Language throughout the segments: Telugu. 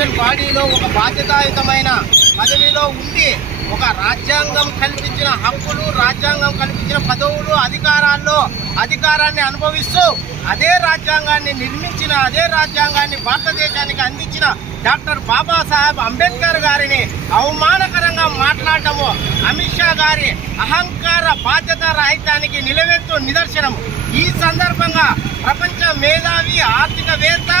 అడ్మినిస్ట్రేషన్ బాడీలో ఒక బాధ్యతాయుతమైన పదవిలో ఉండి ఒక రాజ్యాంగం కల్పించిన హక్కులు, రాజ్యాంగం కల్పించిన పదవులు, అధికారాన్ని అనుభవిస్తూ అదే రాజ్యాంగాన్ని నిర్మించిన, అదే రాజ్యాంగాన్ని భారతదేశానికి అందించిన డాక్టర్ బాబాసాహెబ్ అంబేద్కర్ గారిని అవమానకరంగా మాట్లాడటము అమిత్ షా గారి అహంకార బాధ్యత రహితానికి నిలవెత్తు నిదర్శనం. ఈ సందర్భంగా ప్రపంచ మేధావి, ఆర్థికవేత్త,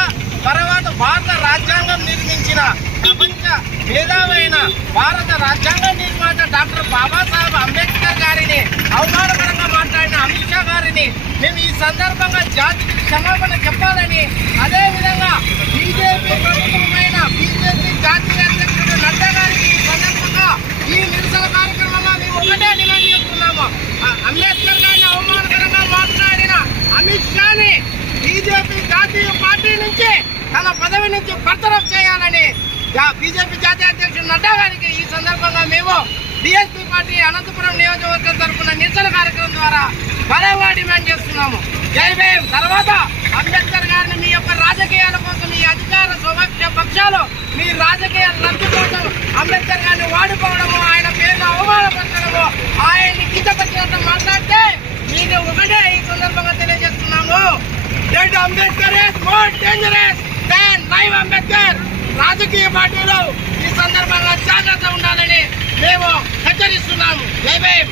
తర్వాత భారత రాజ్యాంగం నిర్మించిన ప్రపంచ మేధావైన భారత రాజ్యాంగ నిర్మాత డాక్టర్ బాబాసాహెబ్ అంబేద్కర్ గారిని అవమానకరంగా మాట్లాడిన అమిత్ షా గారిని మేము ఈ సందర్భంగా జాతికి క్షమాపణ చెప్పాలని, అదేవిధంగా బీజేపీ ప్రభుత్వమైన బీజేపీ జాతీయ అధ్యక్షుడు నడ్డా గారికి ఈ సందర్భంగా ఈ నిరసన కార్యక్రమంలో మేము ఒకటే డిమాండ్ చేస్తున్నాము. అంబేద్కర్ గారిని అవమానకరంగా మాట్లాడిన అమిత్ షాని బీజేపీ జాతీయ పార్టీ నుంచి తన పదవి నుంచి బర్తరఫ్ చేయాలని బీజేపీ జాతీయ అధ్యక్షుడు నడ్డా గారికి ఈ సందర్భంగా మేము బీఎస్పీ పార్టీ అనంతపురం నియోజకవర్గం తరఫున నిరసన కార్యక్రమం ద్వారా బలంగా డిమాండ్ చేస్తున్నాము. జై భీమ్. తర్వాత అంబేద్కర్ గారిని మీ యొక్క రాజకీయాల కోసం, మీ అధికార స్వపక్ష పక్షాలు మీ రాజకీయ లబ్ధి కోసం అంబేద్కర్ గారిని వాడుకోవడము, ఆయన పేరును అవమానపరచడము, ఆయన్ని కించపరిచినట్టు మాట్లాడితే మీకు ఒకటే ఈ సందర్భంగా తెలియజేస్తున్నాము. Dead Ambedkar is more dangerous than live Ambedkar. రాజకీయ పార్టీలు ఈ సందర్భంగా జాగ్రత్త ఉండాలని మేము హెచ్చరిస్తున్నాము. జై భీమ్.